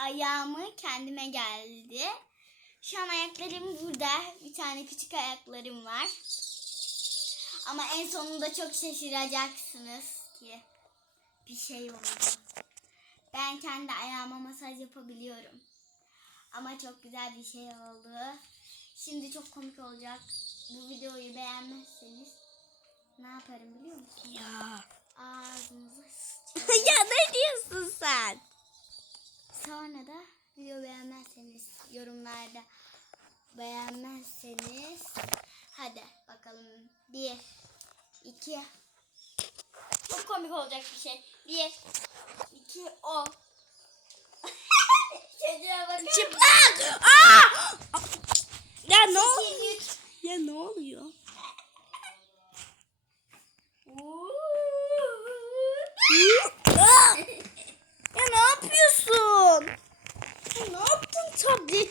ayağımı kendime geldi. Şu an ayaklarım burada. Bir tane küçük ayaklarım var. Ama en sonunda çok şaşıracaksınız ki bir şey oldu. Ben kendi ayağıma masaj yapabiliyorum. Ama çok güzel bir şey oldu. Şimdi çok komik olacak. Bu videoyu beğenmezseniz ne yaparım biliyor musun? Ya. Sonra da video beğenmezseniz yorumlarda beğenmezseniz hadi bakalım bir iki çok komik olacak bir şey bir iki o çocuğa bakın Çıplak. Aa! Ya ne oluyor? Ya ne oluyor? Ya